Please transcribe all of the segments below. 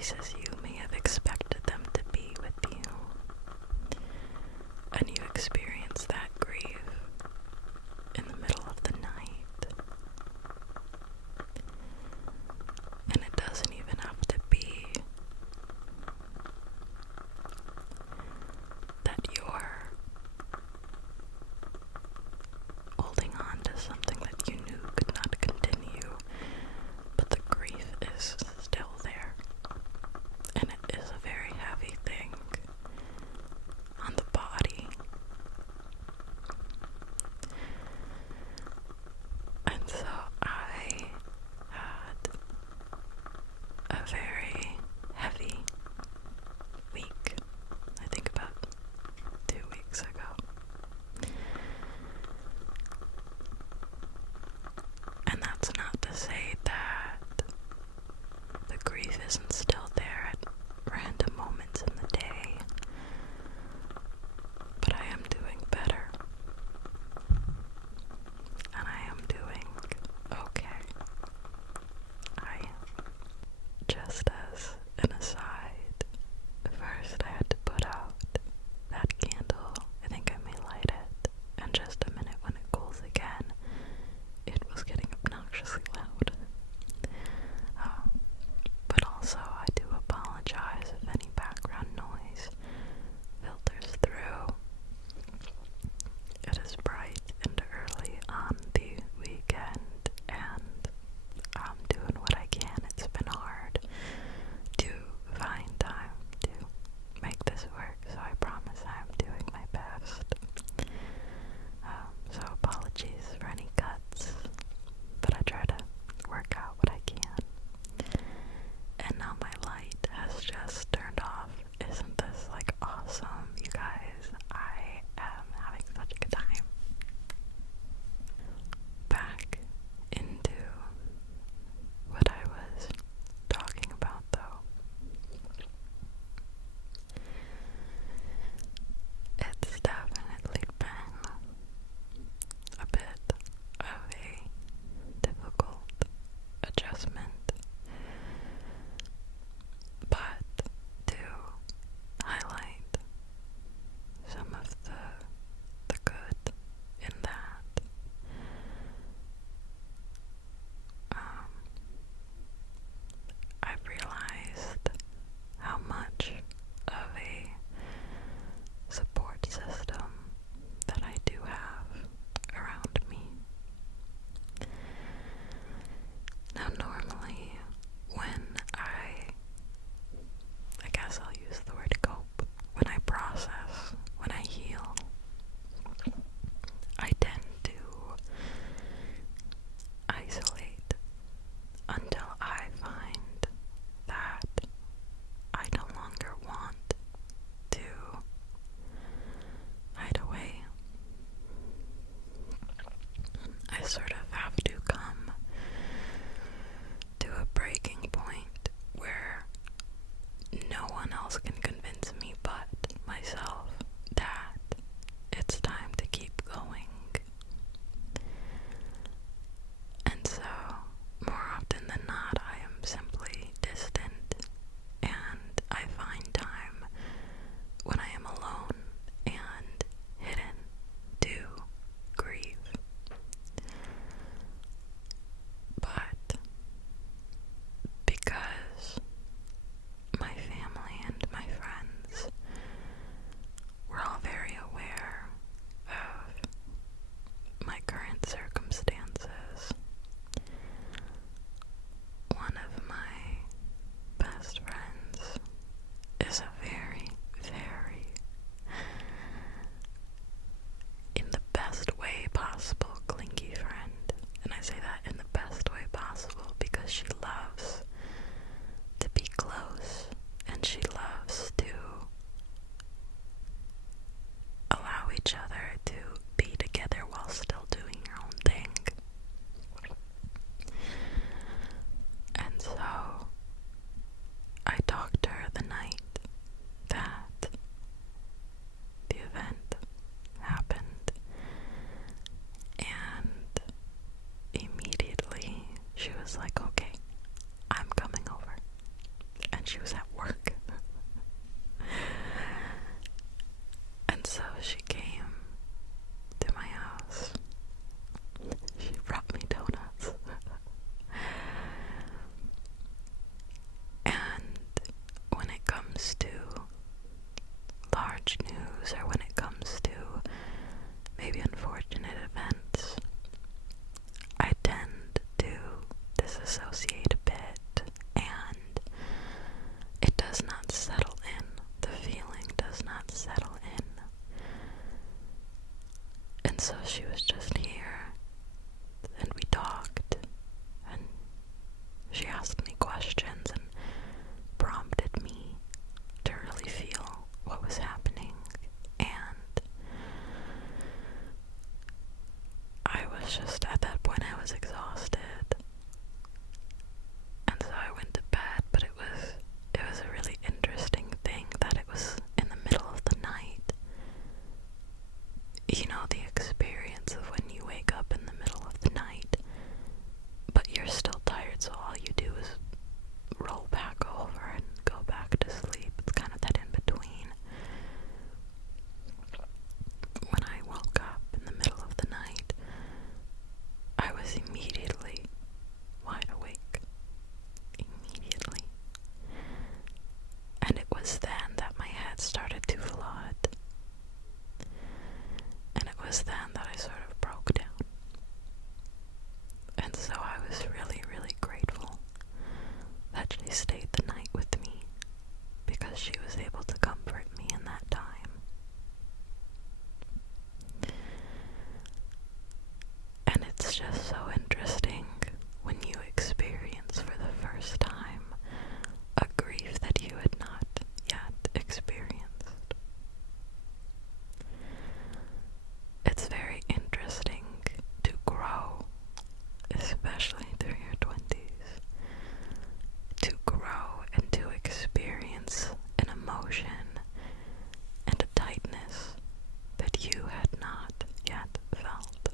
places you may have expected them to be with you, and you experience that grief in the middle of the night. And it doesn't even have to be that you're holding on to something that you knew could not continue, but the grief is still there. so she was just here, and we talked, and she asked me questions and prompted me to really feel what was happening, and I was just, at that point I was exhausted, and so I went to bed. But it was a really interesting thing that it was in the middle of the night. You know, the experience of when you wake up in the middle of the night, but you're still tired, so all you do is roll back over and go back to sleep. It's kind of that in between. When I woke up in the middle of the night, I was immediately wide awake. Immediately. And it was then that my head started to flood. And it was then that I sort of broke down. And so I was really, really grateful that she stayed the night with me, because she was able to comfort me in that time. And it's just so interesting when you experience for the first time a grief that you had not yet experienced. It's very interesting to grow, especially through your 20s, to grow and to experience an emotion and a tightness that you had not yet felt.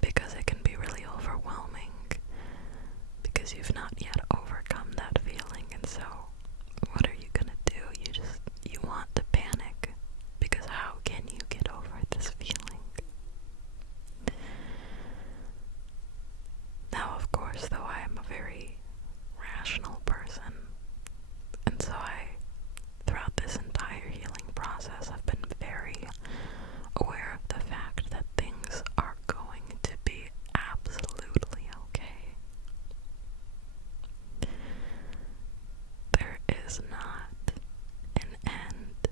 Because it can be really overwhelming, because you've not yet overcome that feeling, and so what are you gonna do? You want to panic, because how can you get over this feeling? Now, of course, though, I am a very rational person, and so throughout this entire healing process, I've been very aware of the fact that things are going to be absolutely okay. There is not an end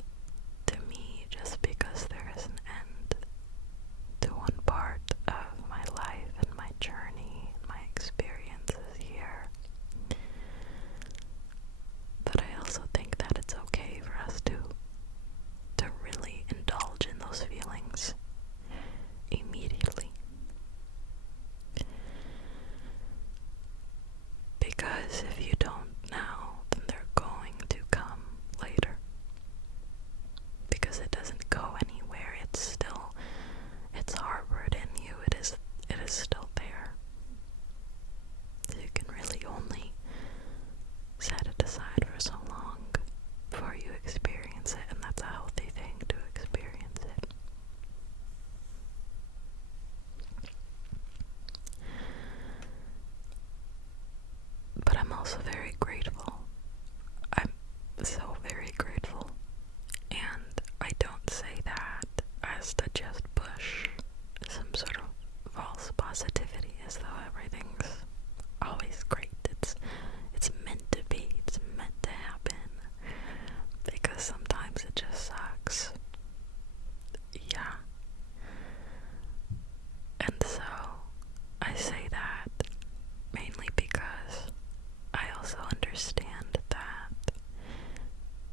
to me just because there is an end to one part of my life and my journey and my experiences here. But I also think that it's okay for us to really indulge in those feelings immediately. Because if you don't now, then they're going to come later. Because it doesn't go anywhere. It's harbored in you. It is still there. So you can really only set it aside for so long before you experience it, and that's a healthy thing to experience it. But I'm also very grateful. I'm so very grateful. And I don't say that as to just push some sort of false positivity as though everything's always great. It's meant to be. It's meant to happen. Because sometimes it just sucks. Yeah. And so I say that mainly because I also understand that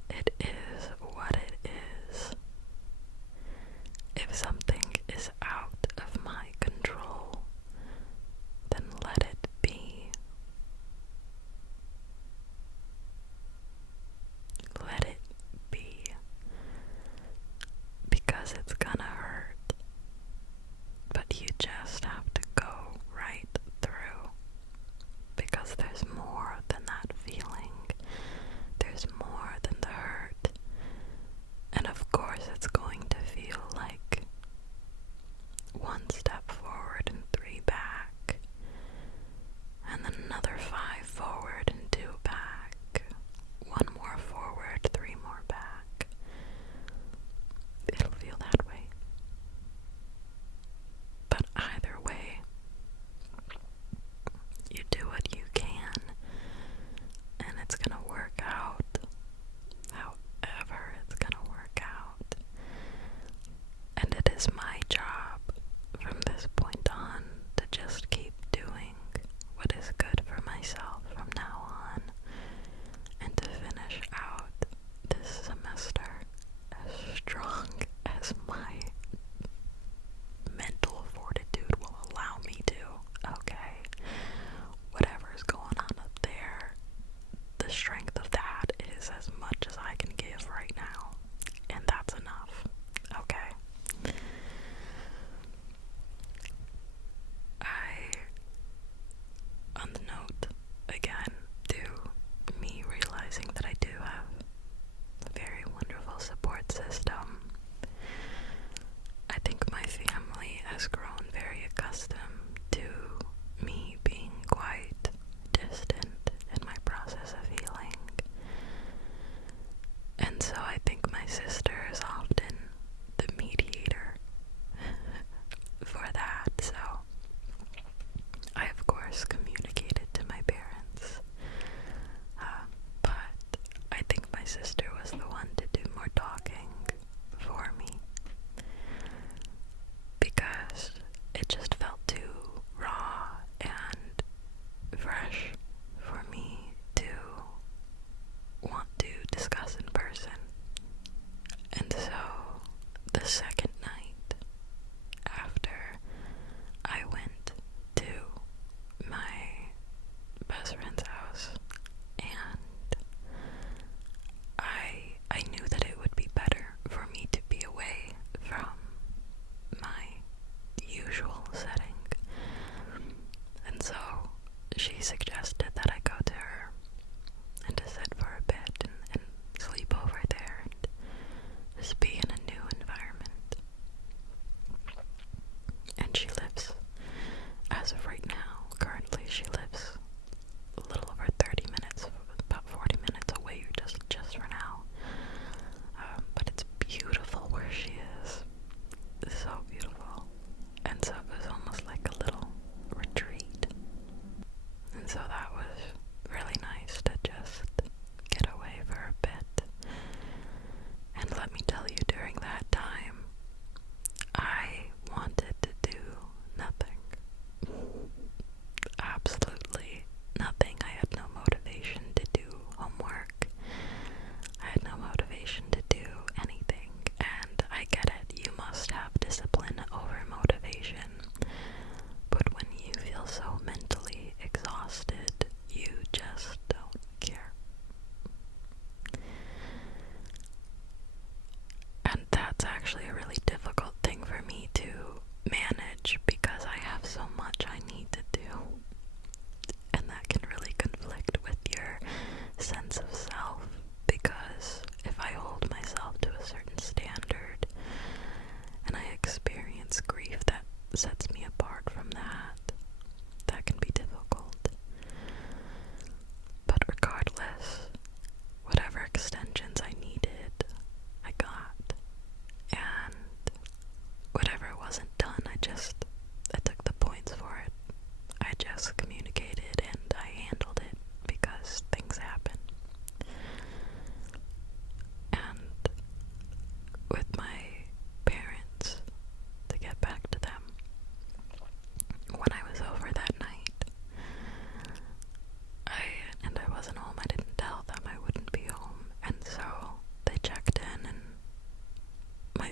it is what it is. If something is out of my control, then let it be. Let it be. Because it's gonna hurt. But you just have to go right through. Because there's more than that feeling. There's more than the hurt. And of course it's going to feel like one step forward and 3 back. And then another 5 forward and 2 back. 1 more forward, 3 more back. It'll feel that way. But either way, you do what you can, and it's gonna work out however it's gonna work out.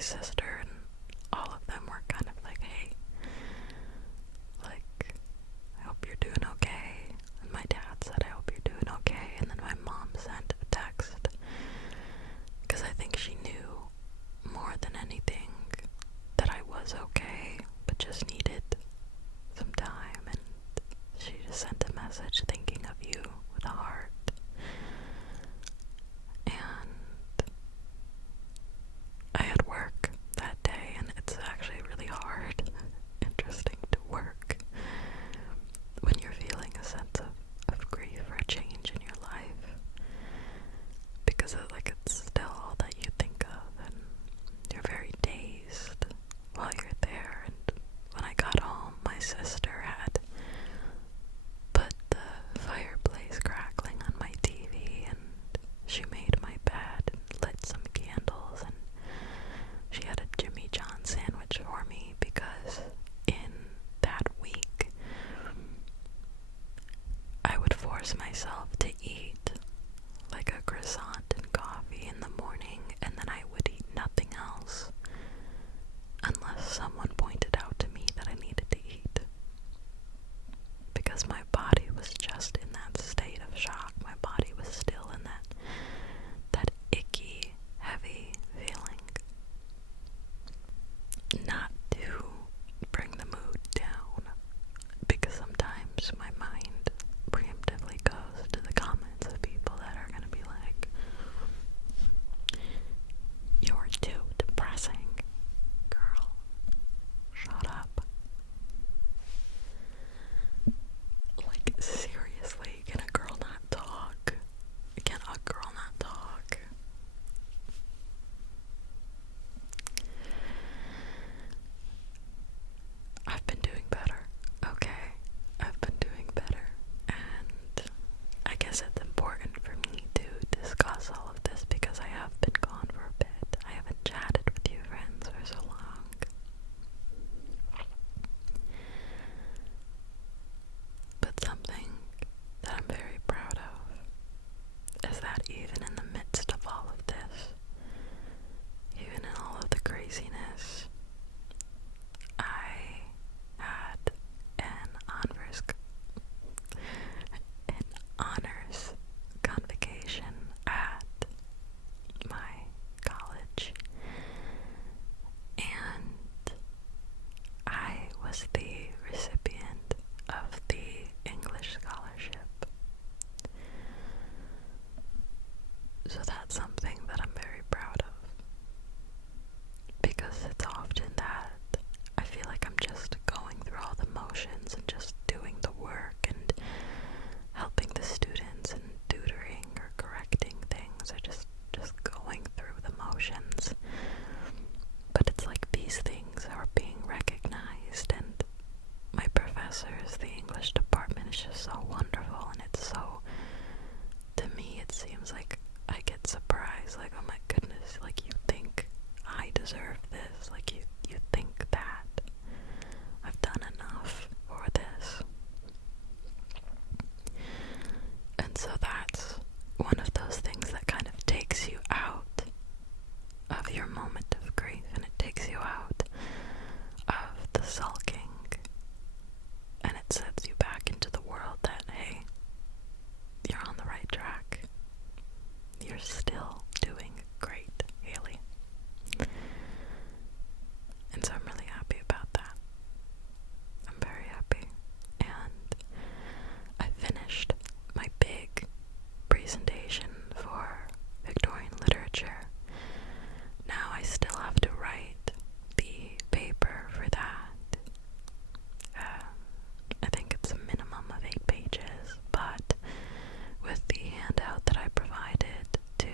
sister and all of them were kind of like, hey, like, I hope you're doing okay. And my dad said, I hope you're doing okay. And then my mom sent a text, because I think she knew more than anything that I was okay, but just needed some time. And she just sent a message thinking of you with a heart. And I had work that day, and it's actually really hard, interesting to work when you're feeling a sense of grief or a change in your life, because it's still all that you think of, and you're very dazed while you're there. And when I got home, my sister had put the fireplace crackling on my TV, and she made my bed and lit some candles, and she had a Jimmy John sandwich for me, because in that week I would force myself to eat like a croissant and coffee in the morning, and then I would eat nothing else unless someone pointed out to me that I needed to eat, because my body was just in that state of shock. My body was still in that icky, heavy feeling. Not to bring the mood down, because sometimes my mind preemptively goes to the comments of people that are gonna be like, you're too depressing. Girl, shut up. Like, seriously, can a girl not talk? Can a girl not talk? I've been doing better, okay? I've been doing better, and I guess it's important for me to discuss all of this because I have been gone for a bit. I haven't chatted with you friends for so long. But something that I'm very proud of is that even in the midst of all of this, even in all of the craziness, I had an honors convocation at my college, and I was the recipient of the English scholarship. So that's something that I'm very proud of, because it's often that I feel like I'm just going through all the motions and just doing the work and helping the students and tutoring or correcting things, or just going through the motions. But it's like these things are being recognized, and my professors, the English department, is just so wonderful, and it's so, to me, it seems like I get surprised, like, oh my goodness, like, you think I deserve this, like, you think that I've done enough for this. And so that's one of those things that kind of takes you out of your moment of grief, and it takes you out of the sulking, and it sets you back into the world that, hey, you're on the right track. You're still doing great, Haley. And so I'm really happy about that. I'm very happy. And I finished my big presentation for Victorian literature. Now I still have to write the paper for that. I think it's a minimum of 8 pages, but with the handout that I provided to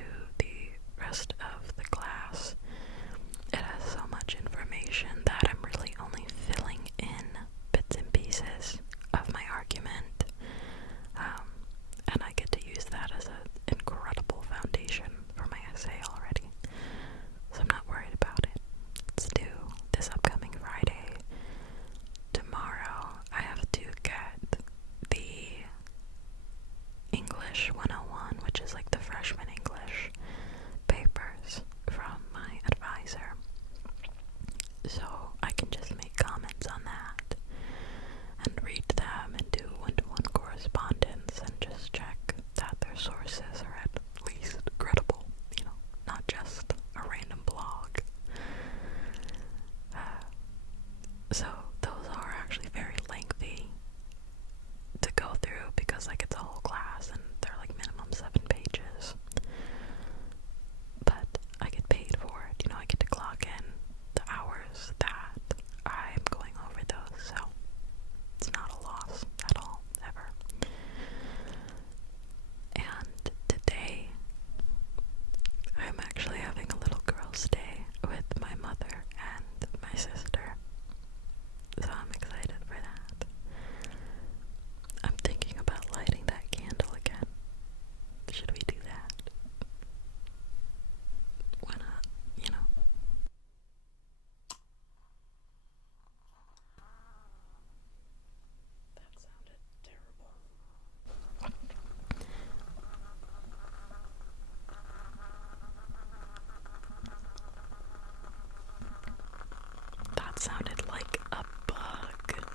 That sounded like a bug.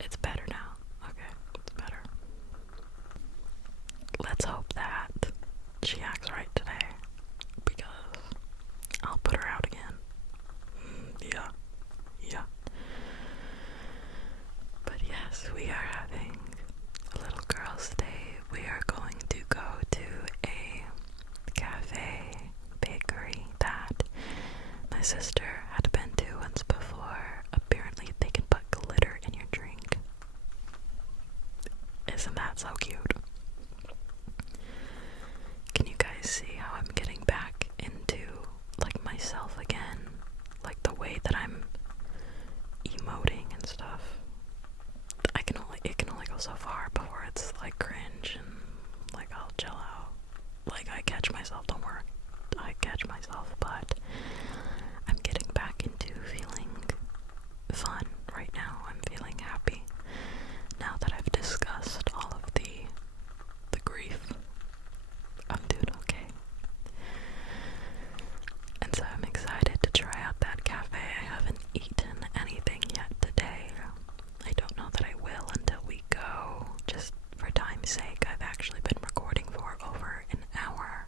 It's better now. Okay, it's better. Let's hope that she acts right today, because I'll put her out again. Yeah. But yes, we are having a little girl's day. We are going to go to a cafe bakery that my sister had been to once before. Apparently they can put glitter in your drink. Isn't that so cute? Can you guys see how I'm getting back into like myself again? Like the way that I'm emoting and stuff. It can only go so far before it's like cringe and like I'll chill out. Like I catch myself, don't worry. I catch myself, but I'm getting back into feeling fun right now. I'm feeling happy now that I've discussed all of the grief. I'm doing okay. And so I'm excited to try out that cafe. I haven't eaten anything yet today. I don't know that I will until we go. Just for time's sake, I've actually been recording for over an hour.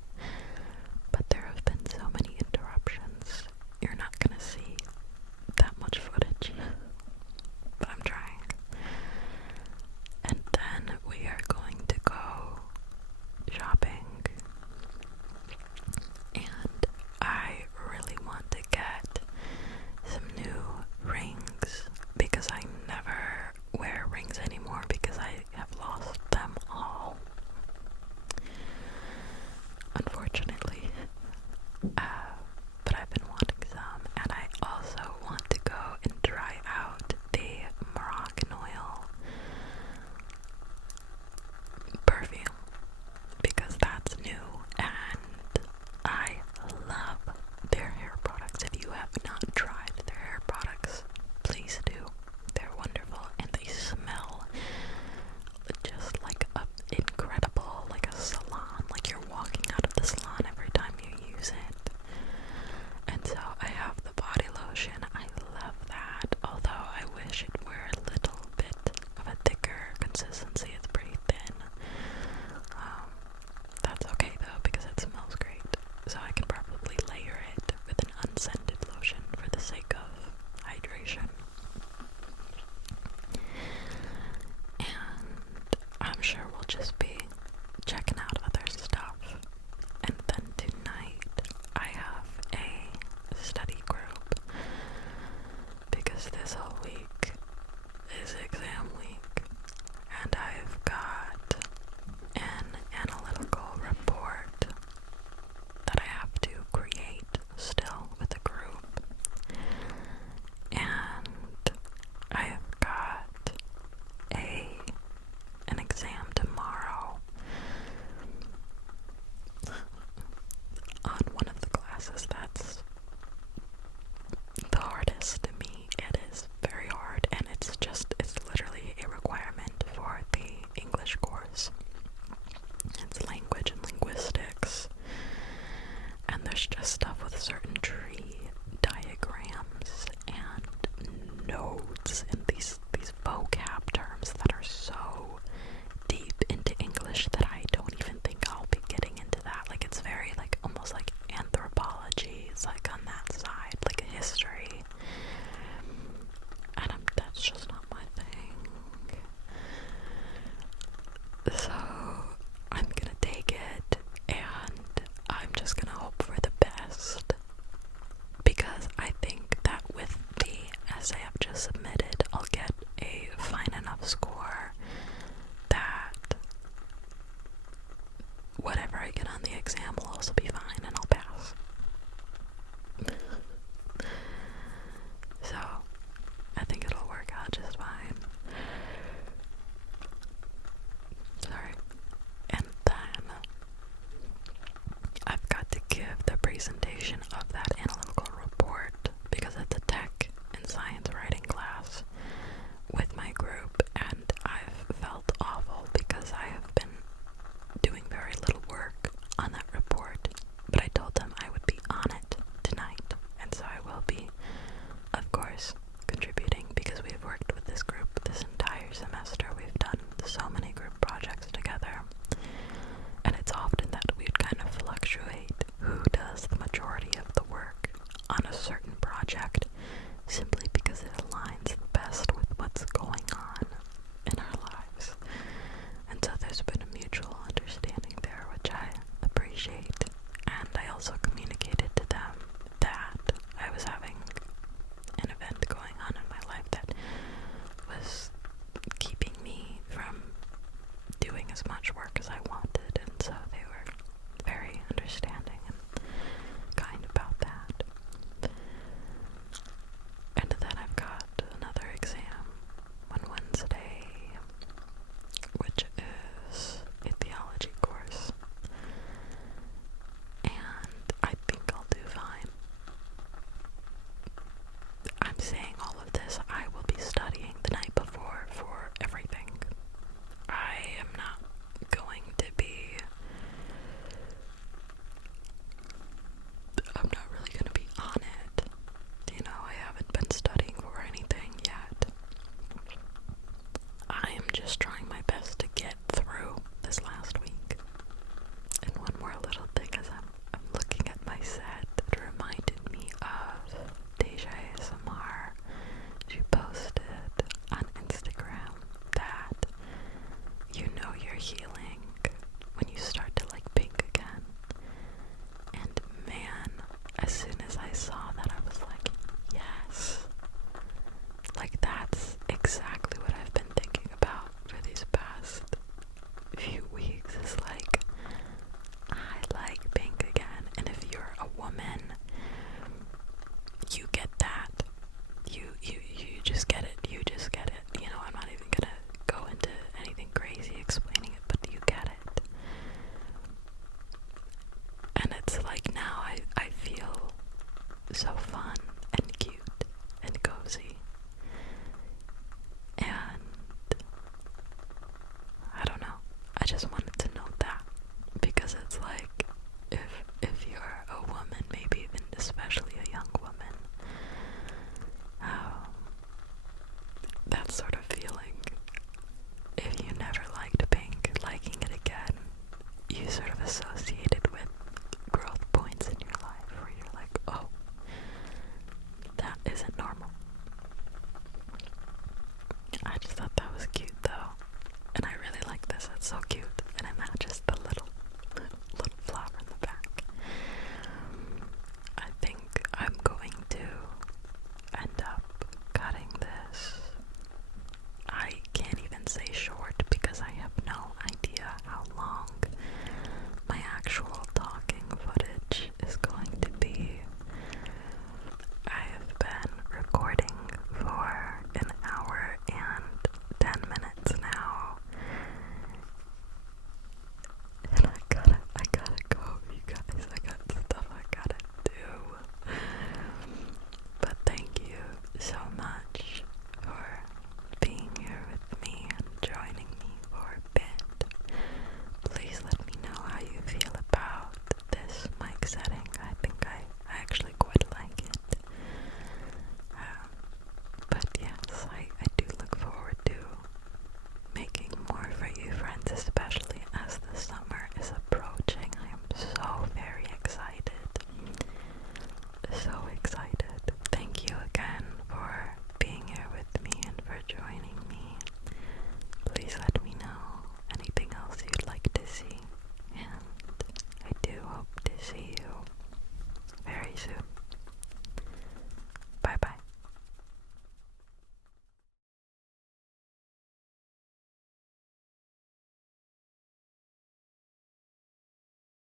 But there have been so many interruptions. You're not gonna see that much footage. But I'm trying. And then we are going to go shopping. And I really want to get some new rings because I never wear rings anymore because I have lost them all. Unfortunately. But I've been wanting some, and I also want to go and try out the Moroccan oil perfume because that's new and I love their hair products. If you have not tried their hair products, please do. They're wonderful and they smell just like incredible, like a salon, like you're walking out of the salon every time you use it. And so I have the body lotion. I love that, although I wish it were a little bit of a thicker consistency. It's pretty thin. That's okay though because it smells great. So I can probably layer it with an unscented lotion for the sake of hydration. And I'm sure we'll just be checking out other stuff. And then tonight I have a study group because this whole week is exam week and I've got an analytical report that I have to create still with a group. And I have got an exam tomorrow on one of the classes that's the hardest to me. It is very hard and it's literally a requirement for the English course. It's language and linguistics, and there's just stuff with certain tree diagrams and nodes and these vocab terms that are so deep into English that I don't even think I'll be getting into that. Like it's very like almost like anthropology. It's like on that side, like history. And that's just not my thing. So I'm gonna take it and I'm just gonna hope for the best because I think that with the essay I've just submitted I'll get a fine enough score that whatever I get on the exam will also be fine and I'll